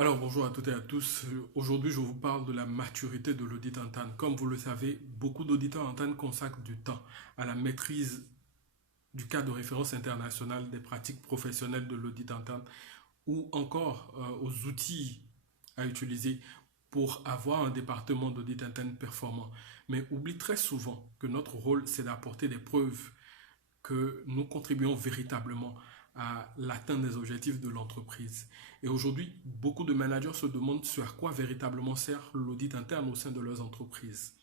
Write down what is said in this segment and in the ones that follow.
Alors bonjour à toutes et à tous. Aujourd'hui, je vous parle de la maturité de l'audit interne. Comme vous le savez, beaucoup d'auditeurs internes consacrent du temps à la maîtrise du cadre de référence international des pratiques professionnelles de l'audit interne ou encore aux outils à utiliser pour avoir un département d'audit interne performant. Mais oublie très souvent que notre rôle, c'est d'apporter des preuves que nous contribuons véritablement à l'atteinte des objectifs de l'entreprise. Et aujourd'hui, beaucoup de managers se demandent ce à quoi véritablement sert l'audit interne au sein de leurs entreprises.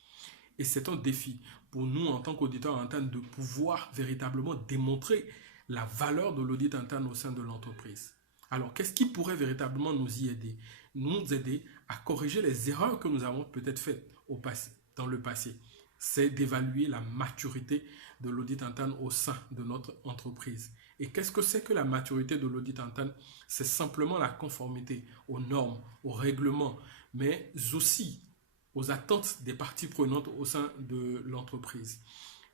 Et c'est un défi pour nous en tant qu'auditeurs internes de pouvoir véritablement démontrer la valeur de l'audit interne au sein de l'entreprise. Alors, qu'est-ce qui pourrait véritablement nous y aider? Nous aider à corriger les erreurs que nous avons peut-être faites dans le passé. C'est d'évaluer la maturité de l'audit interne au sein de notre entreprise. Et qu'est-ce que c'est que la maturité de l'audit interne? C'est simplement la conformité aux normes, aux règlements, mais aussi aux attentes des parties prenantes au sein de l'entreprise.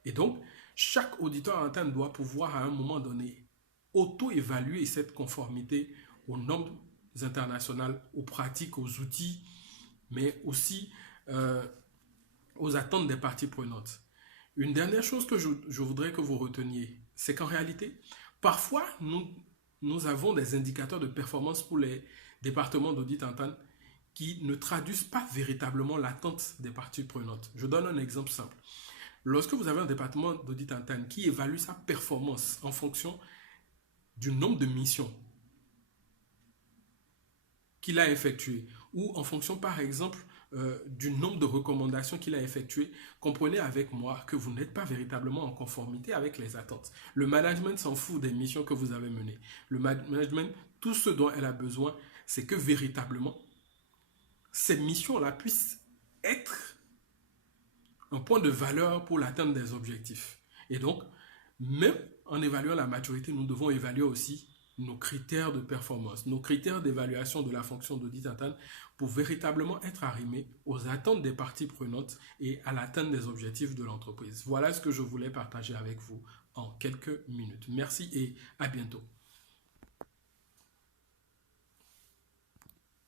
Et donc, chaque auditeur interne doit pouvoir à un moment donné auto-évaluer cette conformité aux normes internationales, aux pratiques, aux outils, mais aussi euh, aux attentes des parties prenantes. Une dernière chose que je voudrais que vous reteniez, c'est qu'en réalité, parfois, nous avons des indicateurs de performance pour les départements d'audit interne qui ne traduisent pas véritablement l'attente des parties prenantes. Je donne un exemple simple. Lorsque vous avez un département d'audit interne qui évalue sa performance en fonction du nombre de missions qu'il a effectuées ou en fonction, par exemple, du nombre de recommandations qu'il a effectuées, comprenez avec moi que vous n'êtes pas véritablement en conformité avec les attentes. Le management s'en fout des missions que vous avez menées. Le management, tout ce dont elle a besoin, c'est que véritablement, ces missions-là puissent être un point de valeur pour l'atteinte des objectifs. Et donc, même en évaluant la maturité, nous devons évaluer aussi nos critères de performance, nos critères d'évaluation de la fonction d'audit interne pour véritablement être arrimés aux attentes des parties prenantes et à l'atteinte des objectifs de l'entreprise. Voilà ce que je voulais partager avec vous en quelques minutes. Merci et à bientôt.